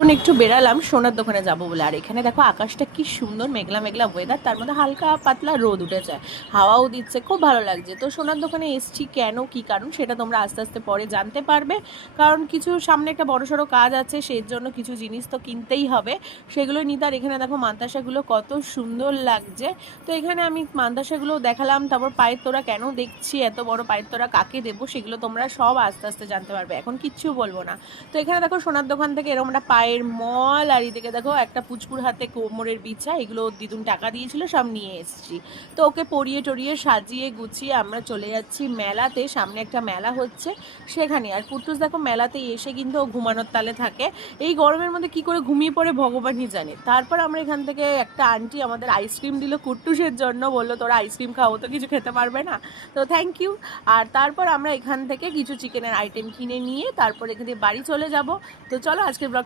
এখন একটু বেরালাম সোনার দোকানে যাব বলে। আর এখানে দেখো আকাশটা কি সুন্দর, মেঘলা মেঘলা ওয়েদার, তার মধ্যে হালকা পাতলা রোদ উঠেছে, হাওয়াও দিচ্ছে, খুব ভালো লাগছে। তো সোনার দোকানে এসছি কেন, কি কারণ, সেটা তোমরা আস্তে আস্তে পরে জানতে পারবে। কারণ কিছু সামনে একটা বড়সড় কাজ আছে, সেই জন্য কিছু জিনিস তো কিনতেই হবে, সেগুলো নিতে। আর এখানে দেখো মান্তাসাগুলো কত সুন্দর লাগছে। তো এখানে আমি মান্তাসাগুলো দেখালাম, তারপর পায়ের তোরা কেন দেখছি, এত বড় পায়ের তোরা কাকে দেবো, সেগুলো তোমরা সব আস্তে আস্তে জানতে পারবে, এখন কিচ্ছু বলবো না। তো এখানে দেখো সোনার দোকান থেকে এরকম একটা পায়ের মল, আর এদিকে দেখো একটা পুচকুর হাতে কোমরের বিছা, এগুলো দিদুন টাকা দিয়েছিল, সব নিয়ে এসেছি। তো ওকে পরিয়ে টরিয়ে সাজিয়ে গুছিয়ে আমরা চলে যাচ্ছি মেলাতে। সামনে একটা মেলা হচ্ছে সেখানে। আর কুট্টুস দেখো মেলাতে এসে কিন্তু ও ঘুমানোর তালে থাকে, এই গরমের মধ্যে কি করে ঘুমিয়ে পড়ে ভগবানই জানে। তারপর আমরা এখান থেকে একটা আন্টি আমাদের আইসক্রিম দিল কুট্টুসের জন্য, বললো তোরা আইসক্রিম খাও, তো কিছু খেতে পারবে না, তো থ্যাংক ইউ। আর তারপর আমরা এখান থেকে কিছু চিকেনের আইটেম কিনে নিয়ে তারপর এখানে বাড়ি চলে যাব। তো চলো আজকের ব্লগ